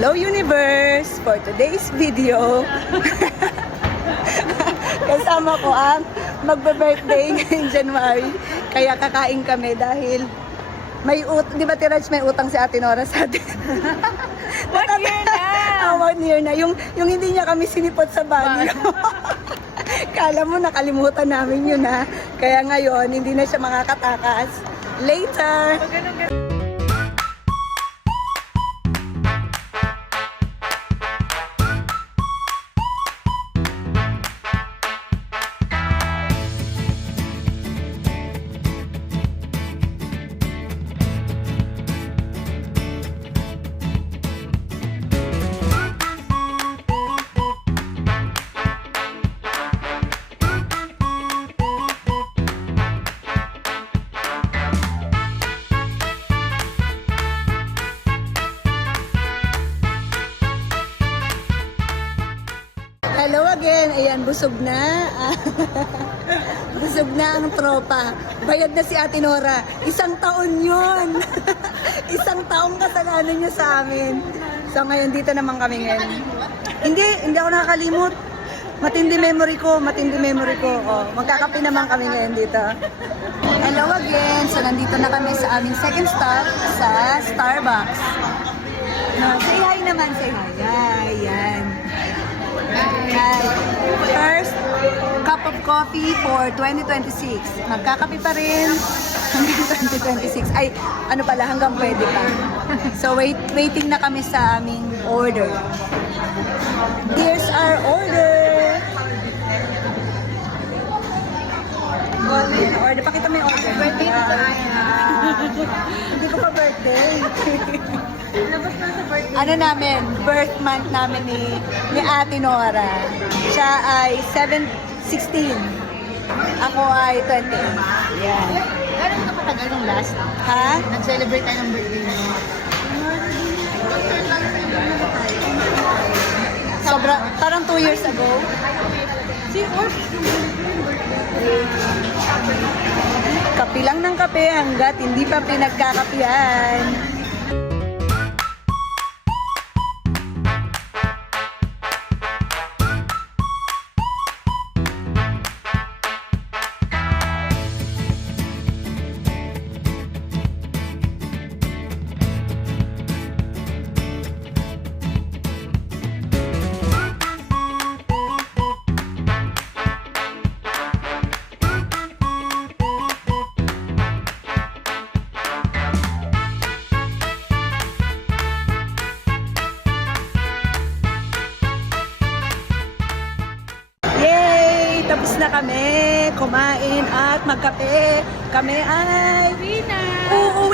Hello Universe! For today's video, kasama ko ang magbe-birthday ngayong January. Kaya kakain kami dahil may di ba Tiraj, may utang si Ate Nora sa atin. 1 year na! 1 year na. Yung hindi niya kami sinipot sa Baguio. Kala mo nakalimutan namin yun ha. Kaya ngayon, hindi na siya makakatakas. Later! Hello again. Ayan, busog na. Busog na ang tropa. Bayad na si Ate Nora. 1 taon yun. 1 taong kasalanan niya sa amin. So ngayon, dito naman kami ngayon. Hindi ako nakakalimot. Matindi memory ko. Oh, magkakape naman kami ngayon dito. Hello again. So nandito na kami sa aming second stop sa Starbucks. No, say hi naman, say hi. Yan. First cup of coffee for 2026. Magkakape pa rin hanggang 2026. Ay, ano pala, hanggang pwede pa. So, waiting na kami sa aming order. Here's our order. Order. Pakita mo yung order. Birthday ko ba? Hindi ko pa birthday. Labas na sa birthday. Ano namin, birth month namin ni Ate Nora. Siya ay 16. Ako ay 20. Yan. Gano'n ka patagal nung last? Ha? Nag-celebrate tayo ng birthday mo. Sobra, parang 2 years ago. Si Orp, Kapi lang ng kape hanggat hindi pa pinagkakapihan. Tapos na kami kumain at magkape. Kami ay Rina! uuwi